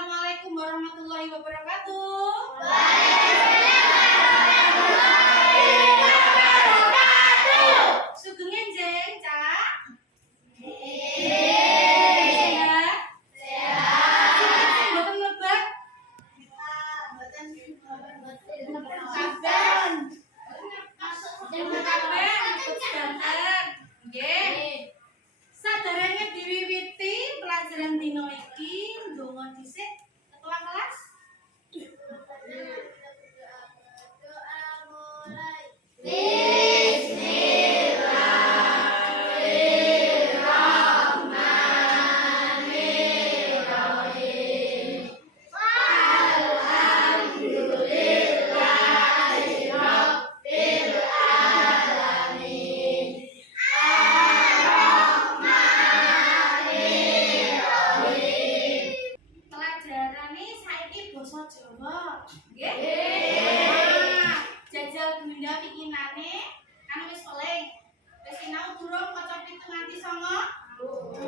Assalamualaikum warahmatullahi wabarakatuh. Sugeng enjing, Cak? Sehat? Sehat. Mboten mlebet? Saben. Saben. Nggih. Saderenge diwiwiti pelajaran dina iki, ndonga dhisik ketua kelas. Doa mulai. Pelajarane saiki basa Jawa. Nggih? Jajal bunda pikinane kan wis eling. Wis sinau durung kaca 7 nganti 9? Durung.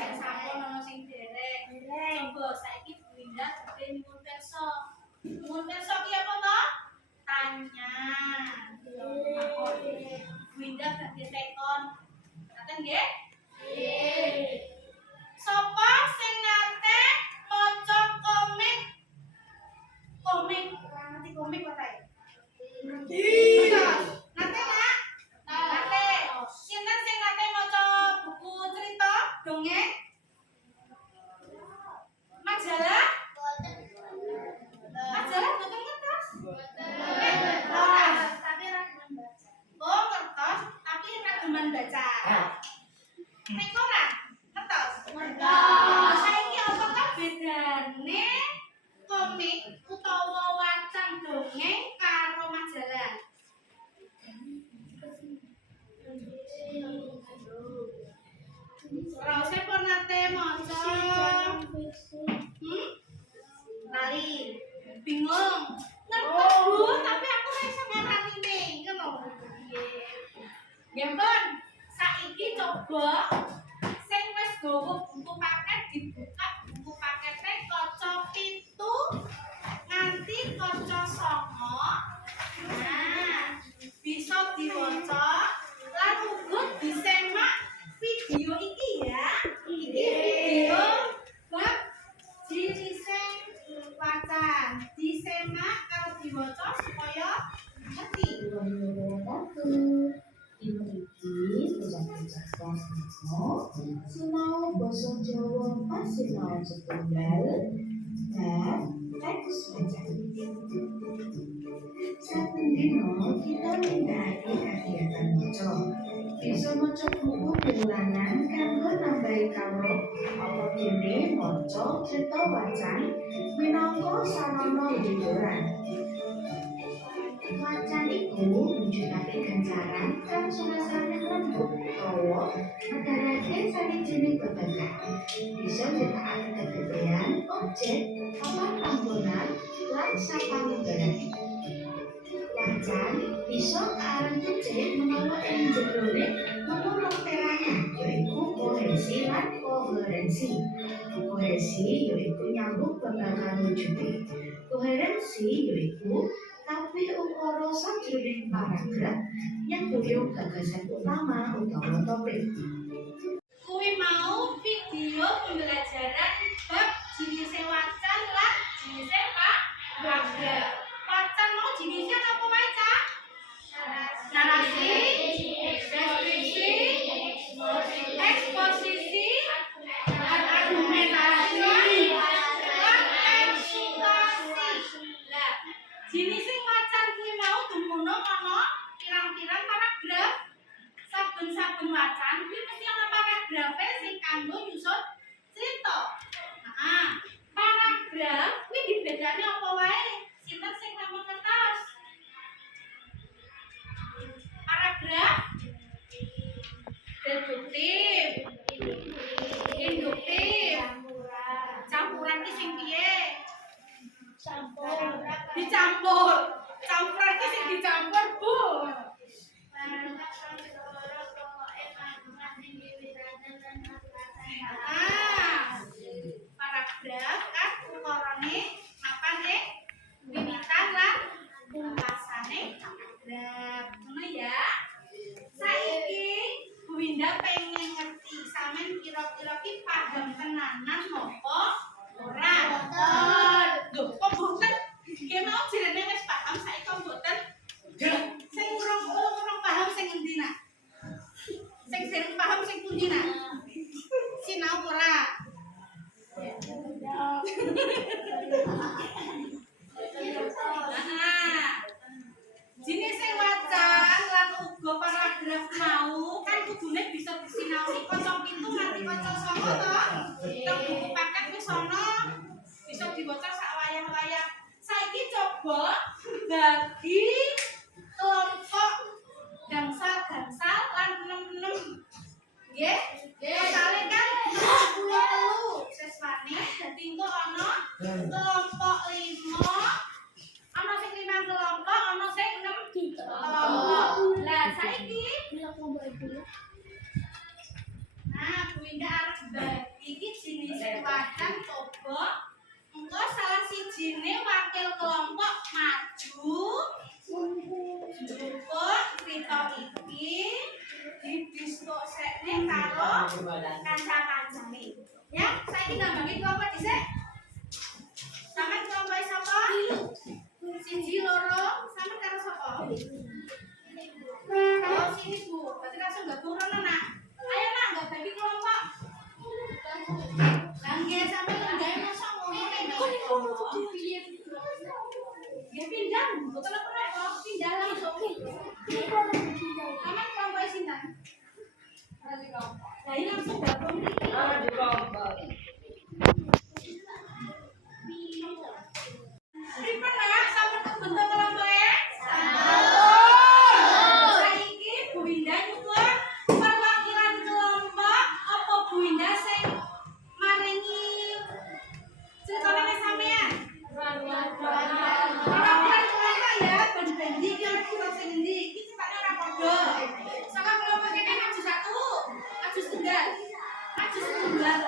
Sing sampun ana sing derek. Coba saiki bunda badhe nyuwun pirsa. Nyuwun pirsa ki apa to? Tanya. Bunda badhe tekon. Ngaten nggih? Nggih. Sapa sing nate maca komik? Komik, ngerti komik kok ta? Ngerti. Nate, Nak? Nate. Sinten sing nate maca buku cerita dongeng? Majalah? Majalah mboten ngertos? Ngertos, tapi ra gelem baca. Oh, ngertos, tapi ra gelem baca. Nek ora ngertos? Ngertos. Saiki apakah bedane komik utawa wacan dongeng karo majalah? Rose pun nate maca. Lali. Bingung. Ngertos, Bu, tapi aku ora iso ngaranine. Ngono. Nggih, Pun. Saiki coba sing wis gawa buku paket dibuka buku pakete kaca 7 nganti kaca 9. Nah, bisa diwaca lan uga disemak video iki ya. Iki video bab jinising wacan. Disemak karo diwaca supaya ngerti. Sinau basa Jawa Pasinaon setunggal dan teks wacan. Saben dina kita nindakake kegiatan maca. Bisa maca buku piwulangan kanggo nambahi kawruh apa dene maca crita wacan minangka sarana hiburan. Wacan iku mujudake gancaran kang surasane lembut utawa ngedharake sawijining babagan. Bisa nyritakake kedadean, objek, papan panggonan, lan sapanunggalané. Wacan bisa aran cecek menawa ing jerone mung perangan yaiku kohesi lan koherensi. Kohesi yaiku nyambung babagan wujude. Koherensi yaiku tapi ukara sajroning paragraf yang boyo gagasan utama utawa topik. Kuwi mau video pembelajaran bab jinisé wacan lan jinisé paragraf. Wacan mau jinisnya apa wae, Cak? Narasi, deskripsi, eksposisi, argumentasi, lan eksplikasi. Lah, jinis wacan kuwi mau dumunung ana pirang-pirang paragraf. Saben-saben wacan kuwi mesti ana paragrafe sing kanggo nyusun crita. Nah, paragraf kuwi dibedakne apa wae? Sinten sing sampun ngertos? Paragraf deduktif, induktif, campuran ki sing piye? Dicampur. Campuran ki sing dicampur, Bu. Paragraf pundi nak? Sinau ora? Jenis sing wacan lan uga paragraf mau kan kudune bisa disinaoni kanca 7 nganti kanca 9 to. Nang buku paket wis ana bisa diwaca sak wayah-wayah. Saiki coba bagi kelompok gangsal-gangsal lan 6-6. Nggih? Totale kan 63 siswane. Dadi engko ana kelompok 5 ana sing 5 kelompok, ana sing 6 kelompok. Lah saiki nah, Bu Indah arep bagi iki jenis wacan coba. Engko salah sijine wakil kelompok maju njupuk crita iki didiskusekne karo kanca-kancane. Ya, saiki bagi kelompok dhisik. Sampeyan kelompok sapa? Siji loro, sampeyan karo sapa? Oh, sini Bu. Berarti langsung gabung rono, Nak. Ayo, Nak, enggak bagi kelompok. Lah nggih sampeyan nggawe mosok ngono nek kelompok. Ya pindah, betul apa? Pindah langsung. Sampeyan kelompok sinten? Lah ini langsung gabung iki. Di kelompok. Pripun nak sampeyan kebentuk kelompoke? Saiki Bu Indah nyuwun perwakilan kelompok apa Bu Indah sing maringi ceritane sampean? Perwakilan kelompok ya, ben-bendi iki ora kira sing endi. Iki cepatnya ora padha. Saka kelompok kene maju satu, maju setunggal. Maju setunggal.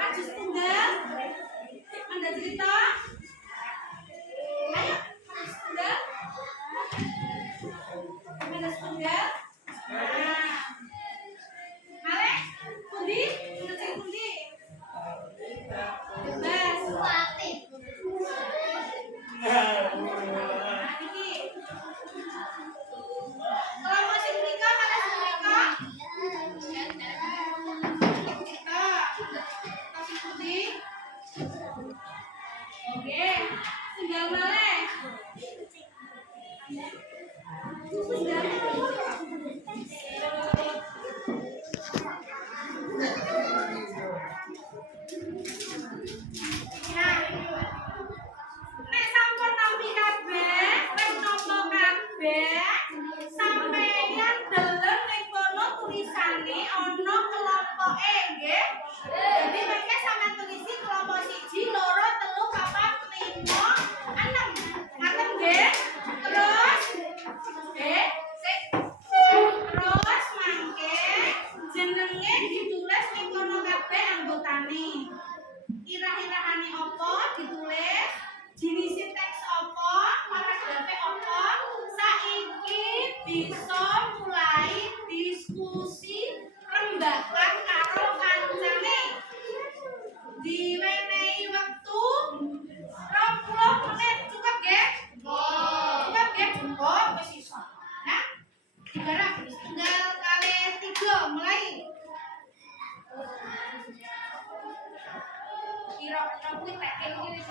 Maju setunggal. Anda cerita? Ayo, maju setunggal. Maju setunggal. Nah. Mare, pundi? Menuju pundi? Bebas. Nah, iki. Kelompok sing mriko kalian sing mriko? Kita. Kasih pundi? Oke, tinggal malih. Nek sampun nampi kabeh, wis nampa kabeh, sampeyan deleng ning kono tulisane ana kelompoke, nggih? Jadi mengke sampeyan tulisi kelompok 1, 2, 3, 4, 5, 6. Ngaten nggih? Terus terus mangke jenenge ditulis ning kono kabeh anggotane. Irah-irahane apa ditulis, jenis teks apa, paragrafe apa. Saiki bisa mulai diskusi rembakan karo kancane. Diwenehi wektu 20 menit cukup nggih? Cukup nggih, cukup wis iso. Nah, digarap tunggal kali 3 mulai. Kira kuwi tekel iki.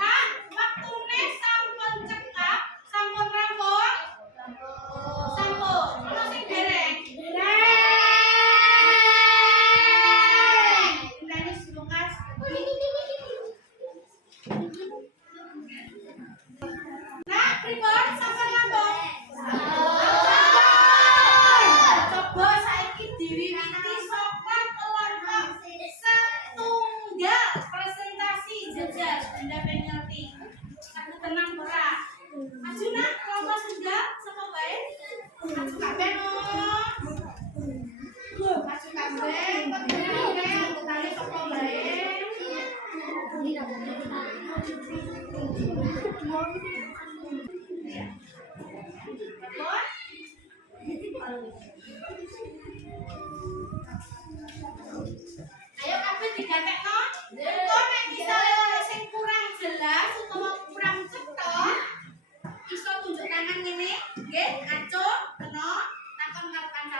Nah, waktune sampun cekap, sampun rampung. Sampun. Ono sing dereng. Ndane Lungas. Nah, pripun sampun rampung? Coba saiki diwiwiti saka kelompok setunggal presentasi jejer Bunda pengerti. Aku tenang ora. Maju nak kelompok setunggal sapa wae? Maju kabeh no. Maju kabeh, kabeh anggotane sapa wae? Ya. Betul? Ayo kabeh digatekno. Engko nek misale ana sing kurang jelas utawa kurang cetha, iso tunjuk tangan ngene, nggih, acuh, kena takon karo kanca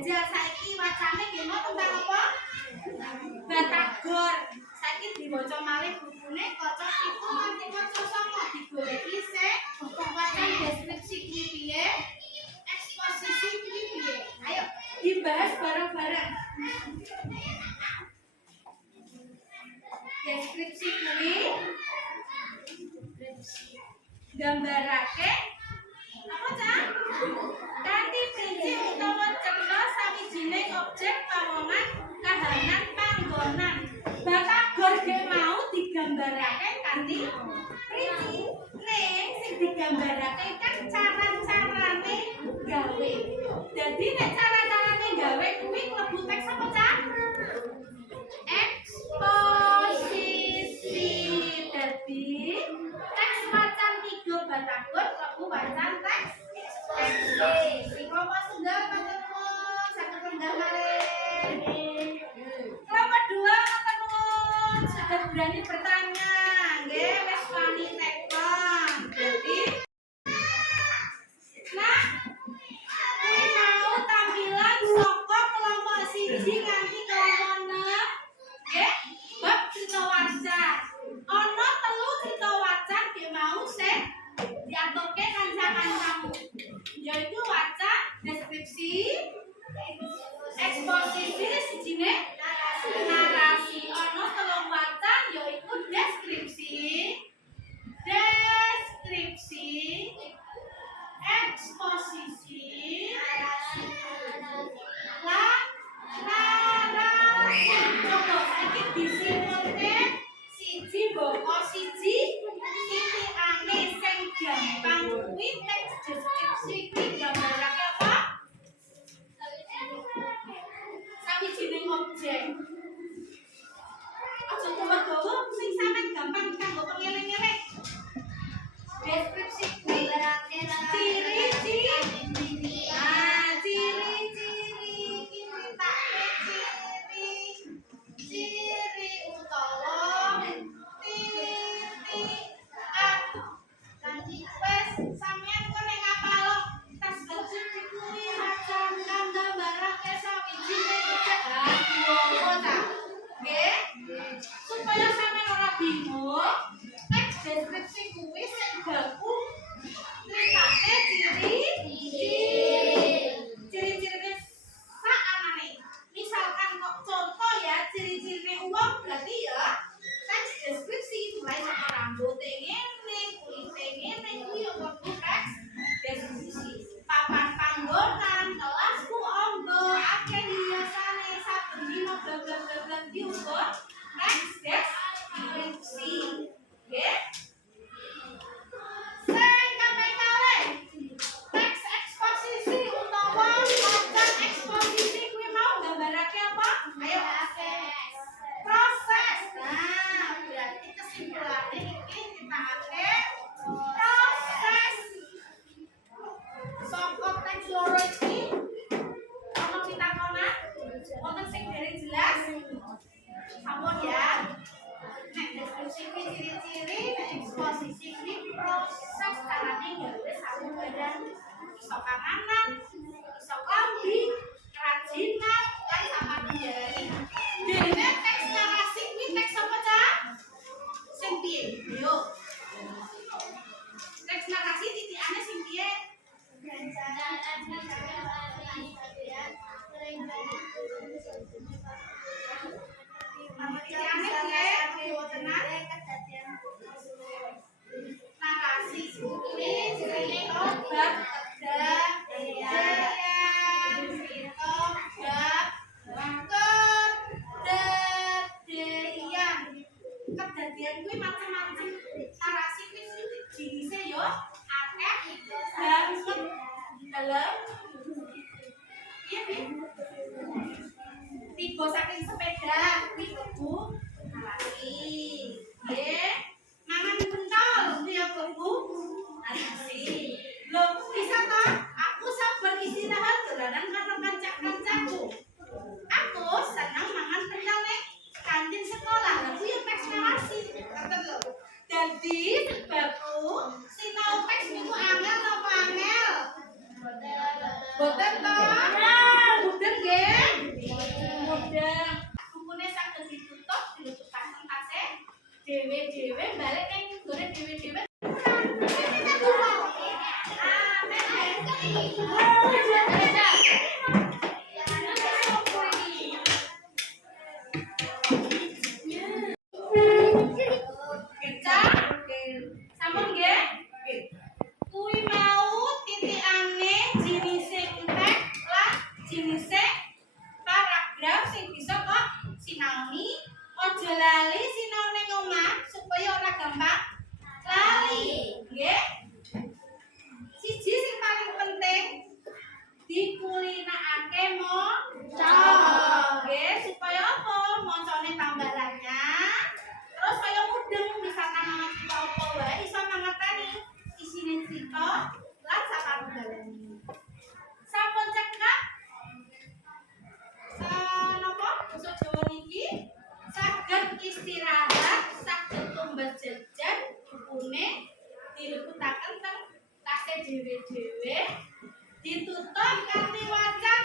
jajal saiki wacane demo tentang apa? Batagor. Saiki diwaca malih bukune kaca 7 nganti kaca 9 digoleki sik wacan deskripsi kuwi piye, eksposisi kuwi piye. Ayo dibahas bareng-bareng. Deskripsi kuwi gambarake apa Cak? Kanthi princi utawa cerita sawijining objek pawongan kahanan panggonan. Batagor ge mau digambarake kanthi princi. Ning sing digambarake kan cara-carane gawe. Dadi nek cara-carane gawe kuwi klebu teks apa Cak? Eksposisi. Dadi teks wacan 3 Batagor klebu wacan teks eksposisi. Kelompok tunggal ketemu saged rendah malih. Kelompok 2 ketemu sudah berani bertanya. Nggih, wis wani tekon. Jadi nah, kuwi mau tampilan saka kelompok 1 nganti kelompok 6. Nggih, bab cerita wacan. Ana 3 cerita wacan ge mau sing diaturke kanca-kancamu. Yaitu wacan, deskripsi, eksposisi, sijine narasi. Ana 3 wacan yaiku deskripsi, eksposisi, lan narasi. Coba saiki disimpulke siji mboko siji titikane sing gampang kuwi teks deskripsi kuwi gambarake apa? Sawijining objek. Aja dawa-dawa sing sampeyan gampang kanggo pengeling-eling. Deskripsi kuwi ciri-ciri. Ah, ciri-ciri iki nyritake ciri utawa titikan. Wes sampeyan kok nek ngapalo tas deskripsi kuwi wacan kang gambarake sawijining objek. Ah, kuwi ta. Nggih? Supaya sampeyan ora bingung, teks deskripsi kuwi sing baku nyritake ciri-cirine sak anane. Misalkan kok contoh ya, ciri-cirine uang berarti ya teks deskripsi mulai saka rambuté ngene, kulite ngene kuwi ya kudu teks deskripsi. Papan panggonan, kelasku amba, akeh hiasane, saben dina bla-bla-bla iki uga teks deskripsi. Nggih? Sing kaping kalih, teks eksposisi utawa wacan eksposisi kuwi mau gambarake apa? Ayo. Proses. Nah, berarti kesimpulannya iki nyritakake proses. Saka teks loro iki ana pitakonan wonten sing dereng jelas. Sampun ya. Nek deskripsi kuwi ciri-ciri, nek eksposisi kuwi proses carane gawe sabu badan. Iso panganan, iso klambi, kerajinan, lan sapadiyane. Dene teks narasi kuwi teks apa, Cak? Sing piye? Yo. Teks narasi titikane sing piye? Narasi kuwi jenenge bab kedadéan, cerita bab kedadéan. Kedadéan kuwi macam-macam. Narasi kuwi jinise yo akeh banget dalam iya Bi. Tiba saking sepeda kuwi kudu narasi. Nggih. Mangan pentol kuwi ya kudu narasi. Lho, bisa toh? Aku sabar istirahat dolanan karo kanca-kancaku. Aku seneng mangan pentol nek kantin sekolah. Lha kuwi ya teks narasi. Ngoten lho. Dadi sebabku sinau teks niku angel apa angel? Boten toh? Boten jenising paragraf sing bisa kok sinaoni. Aja lali sinau ning omah supaya ora gampang lali. Nggih. Siji sing paling penting dikulinakake maca. Nggih, supaya apa? Macane tambah lancar. Terus kaya mudeng misalkan ana cerita apa wae iso mangerteni isine cerita lan sapanunggale. Sampun cekap napa basa Jawa niki saged istirahat, saged tumbas jajan, bukune dilebetaken teng tasih dhewe-dhewe, ditutup kanthi wacan